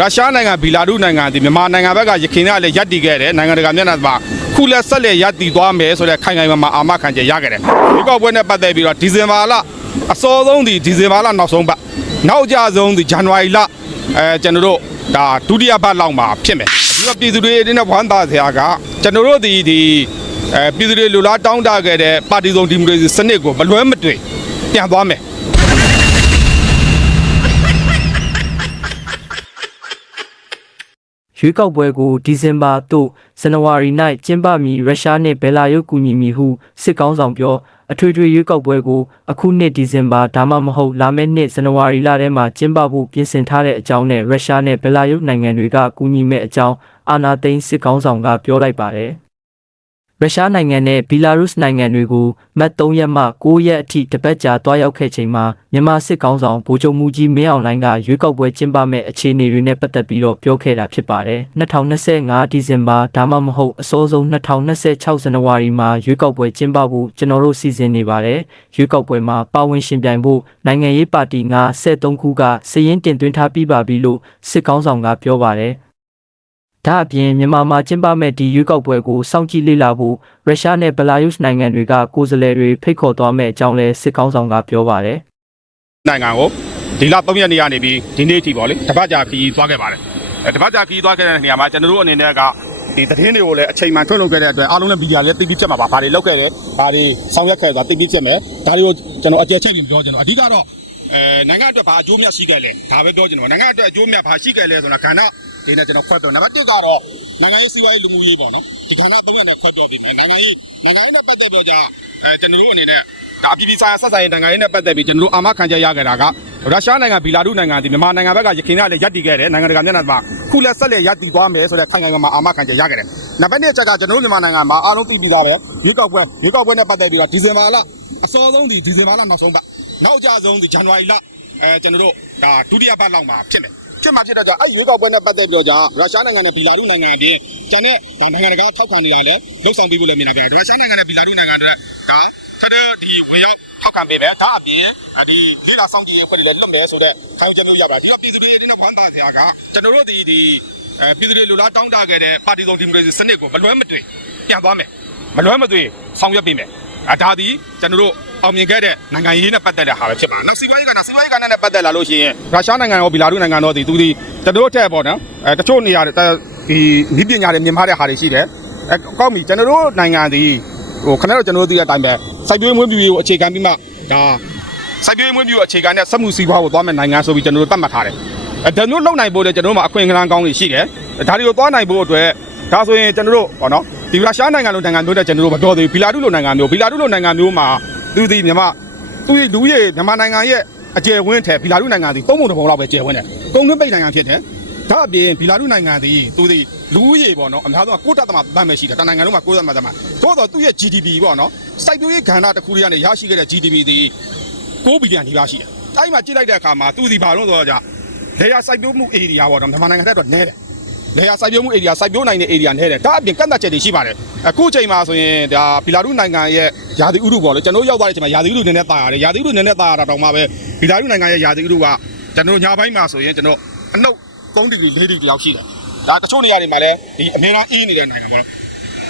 ရုရှားနိုင်ငံဘီလာရုစ်နိုင်ငံဒီမြန်မာနိုင်ငံဘက်ကရခိုင်ကလည်းရပ်တည်ခဲ့တယ်နိုင်ငံတကာမျက်နှာမှာခုလက်ဆက်လက်ရပ်တည်သွားမယ်ဆိုတဲ့ခိုင်ခိုင်မာမာအာမခံချက်ရခဲ့တယ်ဒီကောက်ပွဲနဲ့ပတ်သက်ပြီးတော့ဒီဇင်ဘာလအစောဆုံးဒီဒီဇင်ဘာလနောက်ဆုံးပတ်နောက်ကြဆုံးဒီဇန်နဝါရီလအဲကျွန်တော်တို့ဒါဒုတိယပတ်လောက်မှာဖြစ်မယ်ဒီကပြည်သူတွေအနေနဲ့ဝမ်းသာစရာကကျွန်တော်တို့ဒီဒီအဲပြည်သူတွေလူလားတောင်းတခဲ့တဲ့ပါတီစုံဒီမိုကရေစီစနစ်ကိုမလွဲမသွေပြန်သွားမယ် ရွေးကောက်ပွဲကိုဒီဇင်ဘာသို့ဇန်နဝါရီ၌ကျင်းပမည်ရုရှားနှင့်ဘယ်လာရုစ်ကူညီမည်ဟုစစ်ကောင်းဆောင်ပြောအထွေထွေရွေးကောက်ပွဲကိုအခုနှစ်ဒီဇင်ဘာဒါမှမဟုတ်လာမယ့်နှစ်ဇန်နဝါရီလထဲမှာကျင်းပဖို့ပြင်ဆင်ထားတဲ့အကြောင်းနဲ့ရုရှားနဲ့ဘယ်လာရုစ်နိုင်ငံတွေကကူညီမဲ့အကြောင်းအာနာသိန်းစစ်ကောင်းဆောင်ကပြောလိုက်ပါတယ် ရုရှားနိုင်ငံနဲ့ဘီလာရုစ်နိုင်ငံတွေကိုမတ်3ရက်မှ9ရက်အထိတပတ်ကြာတွားရောက်ခဲ့ချိန်မှာမြန်မာစစ်ကောင်ဆောင်ဗိုလ်ချုပ်မှုကြီးမင်းအောင်လှိုင်းကရွေးကောက်ပွဲကျင်းပမဲ့အခြေအနေတွေနဲ့ပတ်သက်ပြီးတော့ပြောခဲ့တာဖြစ်ပါတယ်။2025ဒီဇင်ဘာဒါမှမဟုတ်အစောဆုံး2026ဇန်နဝါရီမှာရွေးကောက်ပွဲကျင်းပဖို့ကျွန်တော်တို့စီစဉ်နေပါတယ်။ရွေးကောက်ပွဲမှာပါဝင်ရှင်ပြိုင်ဖို့နိုင်ငံရေးပါတီ53ခုကစည်ရင်းတင်သွင်းထားပြီးပါပြီလို့စစ်ကောင်ဆောင်ကပြောပါတယ်။ ဒါအပြင်မြန်မာမှာကျင်းပမဲ့ဒီရွေးကောက်ပွဲကိုစောင့်ကြည့်လေ့လာဖို့ရုရှားနဲ့ဘလာရုစ်နိုင်ငံတွေကကိုယ်စားလှယ်တွေဖိတ်ခေါ်သွားမဲ့အကြောင်းလဲစစ်ကောင်ဆောင်ကပြောပါတယ်နိုင်ငံကိုဒီလ3ရက်နေ့ကနေပြီးဒီနေ့အထိပေါ့လေတပတ်ကြာခီးသွားခဲ့ပါတယ်အဲတပတ်ကြာခီးသွားခဲ့တဲ့နေရာမှာကျွန်တော်တို့အနေနဲ့ကဒီသတင်းတွေကိုလည်းအချိန်မှန်ထုတ်လုပ်ခဲ့တဲ့အတွက်အားလုံးလည်းဗီဒီယိုလည်းသိပြီးဖြစ်မှာပါဘာတွေလုပ်ခဲ့တယ်ဘာတွေဆောင်ရွက်ခဲ့တာသိပြီးဖြစ်မယ်ဒါတွေကိုကျွန်တော်အကြံချက်ပြီးပြောကျွန်တော်အဓိကတော့အဲနိုင်ငံအတွက်ဘာအကျိုးမြတ်ရှိခဲ့လဲဒါပဲပြောကျွန်တော်နိုင်ငံအတွက်အကျိုးမြတ်ဘာရှိခဲ့လဲဆိုတာခန္ဓာ ဒီနဲ့ကျွန်တော်ခွဲပြောနံပါတ်1ကတော့နိုင်ငံရေးစီးပွားရေးလူမှုရေးပေါ့နော်ဒီခန္ဓာ၃ရပ်နဲ့ခွဲပြောပြီးနိုင်ငံရေးနိုင်ငံရေးနဲ့ပတ်သက်ပြောကြအဲကျွန်တော်တို့အနေနဲ့ဒါအပြည်ပြည်ဆိုင်ရာဆက်ဆံရေးနိုင်ငံရေးနဲ့ပတ်သက်ပြီးကျွန်တော်တို့အာမခံချက်ရခဲ့တာကရုရှားနိုင်ငံဘီလာရုစ်နိုင်ငံဒီမြန်မာနိုင်ငံဘက်ကရခိုင်ကလည်းရပ်တည်ခဲ့တယ်နိုင်ငံတကာမျက်နှာမှာခုလက်ဆက်လက်ရပ်တည်သွားမယ်ဆိုတဲ့ခိုင်ခိုင်မာမာအာမခံချက်ရခဲ့တယ်နံပါတ်2ချက်ကကျွန်တော်တို့မြန်မာနိုင်ငံမှာအားလုံးသိပြီးသားပဲရွေးကောက်ပွဲရွေးကောက်ပွဲနဲ့ပတ်သက်ပြီးတော့ဒီဇင်ဘာလအစောဆုံးဒီဒီဇင်ဘာလနောက်ဆုံးပတ်နောက်ကြဆုံးဒီဇန်နဝါရီလအဲကျွန်တော်တို့ဒါဒုတိယပတ်လောက်မှာဖြစ်မယ် ဖြစ်မှာဖြစ်တဲ့ကြောင့်အဲ့ရွေးကောက်ပွဲနဲ့ပတ်သက်ပြီးတော့ကြာရုရှားနိုင်ငံနဲ့ဘီလာရုစ်နိုင်ငံအပြင်ကျန်တဲ့နိုင်ငံတကာထောက်ခံနေတာလည်းလှုပ်ဆောင်ပြီးပြီလည်းမြင်နိုင်တယ်ရုရှားနိုင်ငံနဲ့ဘီလာရုစ်နိုင်ငံတွေကဒါဖက်ဒရယ်ဒီဝင်ရောက်ထောက်ခံပေးမယ်ဒါအပြင်ဒီလေးလာဆောင်ကြည့်ရေးဖွဲ့တွေလည်းလွတ်မယ်ဆိုတဲ့ခံယူချက်မျိုးရပါတယ်ဒီတော့ပြည်သူတွေရဲ့ဒီနောက်ဝမ်းသာစရာကကျွန်တော်တို့ဒီဒီအဲပြည်သူတွေလူလားတောင်းတခဲ့တဲ့ပါတီစုံဒီမိုကရေစီစနစ်ကိုမလွဲမသွေပြန်သွားမယ်မလွဲမသွေဆောင်ရွက်ပေးမယ်အဒါဒီကျွန်တော်တို့ အောင်မြင်ခဲ့တဲ့နိုင်ငံရေးနဲ့ပတ်သက်တဲ့ဟာပဲဖြစ်ပါနောက်စီးပွားရေးကနောက်စီးပွားရေးကနဲ့ပတ်သက်လာလို့ရှိရင်ရုရှားနိုင်ငံရောဘီလာရုစ်နိုင်ငံရောဒီသူဒီကျွန်တော်တို့ထက်ပေါ့နော်အဲတချို့နေရာဒီဤပညာတွေမြင်မာတဲ့ဟာတွေရှိတယ်အဲကောက်ပြီကျွန်တော်တို့နိုင်ငံဒီဟိုခဏတော့ကျွန်တော်တို့သိတဲ့အတိုင်းပဲစိုက်ပျိုးရေးမွေးမြူရေးကိုအခြေခံပြီးမှဒါစိုက်ပျိုးရေးမွေးမြူအခြေခံတဲ့စက်မှုစီးပွားကိုသွားမဲ့နိုင်ငံဆိုပြီးကျွန်တော်တို့သတ်မှတ်ထားတယ်အဲဒါမျိုးလုပ်နိုင်ဖို့လည်းကျွန်တော်တို့မှာအခွင့်အလမ်းကောင်းတွေရှိတယ်ဒါတွေကိုသွားနိုင်ဖို့အတွက်ဒါဆိုရင်ကျွန်တော်တို့ပေါ့နော်ဒီရုရှားနိုင်ငံလိုနိုင်ငံမျိုးတဲ့ကျွန်တော်တို့မတော်သေးဘူးဘီလာရုစ်လိုနိုင်ငံမျိုးဘီလာရုစ်လိုနိုင်ငံမျိုးမှာ သူဒီမြန်မာသူဒီလူကြီးမြန်မာနိုင်ငံရဲ့အကျယ်ဝန်းထဲဘီလာရုစ်နိုင်ငံဒီသုံးပုံတစ်ပုံလောက်ပဲကျယ်ဝန်းတယ်ကုန်းတွင်းပိတ်နိုင်ငံဖြစ်တယ်ဒါအပြင်ဘီလာရုစ်နိုင်ငံဒီသူဒီလူကြီးပေါ့နော်အများဆုံးကကိုတတ်သမတတ်မဲ့ရှိတယ်တနိုင်ငံလုံးမှာကိုတတ်သမတတ်မဲ့သို့တော့သူ့ရဲ့ GDP ပေါ့နော်စိုက်ပျိုးရေးကဏ္ဍတစ်ခုတည်းကနေရရှိခဲ့တဲ့ GDP ဒီ6ဘီလီယံဒီပါရှိတယ်အဲ့ဒီမှာကြည့်လိုက်တဲ့အခါမှာသူဒီဘာလို့ဆိုတော့ကြာလေယာစိုက်ပျိုးမှု area ပေါ့နော်မြန်မာနိုင်ငံထက်တော့နည်းတယ် လေယာစိုက်ပျိုးမှု area စိုက်ပျိုးနိုင်တဲ့ area နဲ့တယ်ဒါအပြင်ကန့်သတ်ချက်တွေရှိပါတယ်အခုချိန်မှာဆိုရင်ဒါဘီလာရုနိုင်ငံရဲ့ယာတိဥတုပေါ့လေကျွန်တော်ရောက်သွားတဲ့အချိန်မှာယာတိဥတုနည်းနည်းတာရတယ်ယာတိဥတုနည်းနည်းတာရတာတောင်မှပဲဘီလာရုနိုင်ငံရဲ့ယာတိဥတုကကျွန်တော်ညပိုင်းမှာဆိုရင်ကျွန်တော်အနှုတ်3ဒီဂရီ4ဒီဂရီလောက်ရှိတယ်ဒါတချို့နေရာတွေမှာလည်းဒီအမြဲတမ်းအေးနေတဲ့နိုင်ငံပေါ့နော်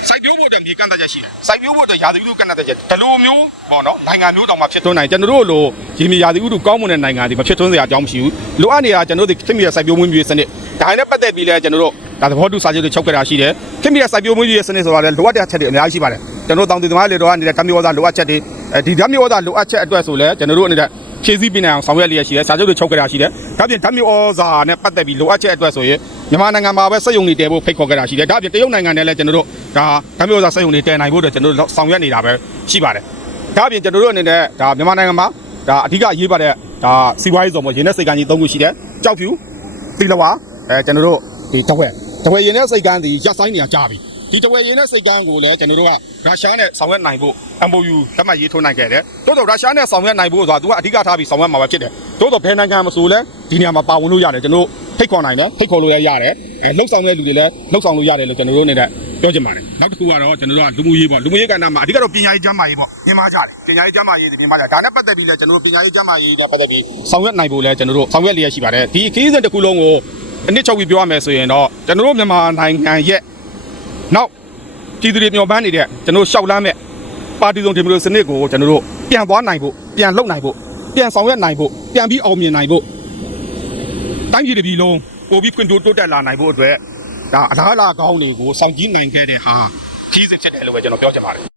စိုက်ပျိုးဖို့အတွက်မြေကန့်သတ်ချက်ရှိတယ်စိုက်ပျိုးဖို့အတွက်ယာတိဥတုကန့်သတ်ချက်ဒီလိုမျိုးပေါ့နော်နိုင်ငံမျိုးတောင်မှဖြစ်ထွန်းနိုင်ကျွန်တော်တို့လိုရေမြေယာတိဥတုကောင်းမွန်တဲ့နိုင်ငံတွေမဖြစ်ထွန်းစရာအကြောင်းမရှိဘူးလိုအပ်နေတာကျွန်တော်တို့ဒီခင်ဗျာစိုက်ပျိုးမွေးမြူရေးစနစ်ဒါနဲ့ပတ်သက်ပြီးလဲကျွန်တော်တို့ဒါသဘောတူစာချုပ်တွေချုပ်ခဲ့တာရှိတယ်ခင်ဗျာစိုက်ပျိုးမွေးရေးစနစ်ဆိုတာလည်းလိုအပ်တဲ့ချက်တွေအများကြီးရှိပါတယ်ကျွန်တော်တို့တောင်သူသမားတွေတော့နေတဲ့ဓာတ်မြေဩဇာလိုအပ်ချက်တွေအဲဒီဓာတ်မြေဩဇာလိုအပ်ချက်အတွက်ဆိုလဲကျွန်တော်တို့အနေနဲ့ဖြည့်ဆည်းပေးနိုင်အောင်ဆောင်ရွက်လျက်ရှိတယ်စာချုပ်တွေချုပ်ခဲ့တာရှိတယ်ဒါပြင်ဓာတ်မြေဩဇာနဲ့ပတ်သက်ပြီးလိုအပ်ချက်အတွက်ဆိုရင်မြန်မာနိုင်ငံမှာပဲစက်ရုံတွေတည်ဖို့ဖိတ်ခေါ်ခဲ့တာရှိတယ်ဒါပြင်တရုတ်နိုင်ငံနဲ့လည်းကျွန်တော်တို့ ဒါဓာတ်မြေဩဇာစက်ရုံတွေတည်နိုင်ဖို့အတွက်ကျွန်တော်တို့ဆောင်ရွက်နေတာပဲရှိပါတယ်ဒါပြင်ကျွန်တော်တို့အနေနဲ့ဒါမြန်မာနိုင်ငံမှာဒါအဓိကရေးပါတဲ့ဒါစီးပွားရေးဆောင်ပေါ်ရင်းနဲ့စိတ်ကန်းကြီး၃ခုရှိတယ်ကြောက်ဖြူသီလဝါအဲကျွန်တော်တို့ဒီတဝက်တဝယ်ရင်တဲ့စိတ်ကန်းဒီရက်ဆိုင်နေရကြပြီဒီတဝယ်ရင်တဲ့စိတ်ကန်းကိုလည်းကျွန်တော်တို့ကရုရှားနဲ့ဆောင်ရွက်နိုင်ဖို့ MOU လက်မှတ်ရေးထိုးနိုင်ခဲ့တယ်တိုးတော့ရုရှားနဲ့ဆောင်ရွက်နိုင်ဖို့ဆိုတာသူကအဓိကထားပြီးဆောင်ရွက်မှာပဲဖြစ်တယ်တိုးတော့ဘယ်နိုင်ငံမဆိုလဲဒီနေရာမှာပါဝင်လို့ရတယ်ကျွန်တော် ဖိတ်ခေါ်နိုင်တယ်ဖိတ်ခေါ်လို့ရရတယ်အဲလှုပ်ဆောင်တဲ့လူတွေလည်းလှုပ်ဆောင်လို့ရတယ်လို့ကျွန်တော်တို့နေတဲ့ပြောချင်ပါတယ်နောက်တစ်ခုကတော့ကျွန်တော်တို့ကလူမှုရေးပေါ့လူမှုရေးကဏ္ဍမှာအဓိကတော့ပညာရေးကျန်းမာရေးပေါ့မြင်ပါကြတယ်ပညာရေးကျန်းမာရေးဒီမြင်ပါကြဒါနဲ့ပတ်သက်ပြီးလဲကျွန်တော်တို့ပညာရေးကျန်းမာရေးနဲ့ပတ်သက်ပြီးဆောင်ရွက်နိုင်ဖို့လဲကျွန်တော်တို့ဆောင်ရွက်လျက်ရှိပါတယ်ဒီခရီးစဉ်တစ်ခုလုံးကိုအနစ်ချုပ်ပြီးပြောရမယ်ဆိုရင်တော့ကျွန်တော်တို့မြန်မာနိုင်ငံရဲ့နောက်ပြည်သူတွေမျှော်မှန်းနေတဲ့ကျွန်တော်တို့ရှောက်လမ်းမဲ့ပါတီစုံဒီမိုကရေစီစနစ်ကိုကျွန်တော်တို့ပြန်သွားနိုင်ဖို့ပြန်လှုပ်နိုင်ဖို့ပြန်ဆောင်ရွက်နိုင်ဖို့ပြန်ပြီးအောင်မြင်နိုင်ဖို့ တိုင်းပြည်တစ်ပြည်လုံးပို့ပြီးခွင့်တိုးတိုးတက်လာနိုင်ဖို့အတွက်ဒါအလားအလာကောင်းတွေကိုစောင့်ကြည့်နိုင်ခဲ့တဲ့ဟာကြီးစစ်ဖြစ်တယ်လို့ပဲကျွန်တော်ပြောချင်ပါတယ်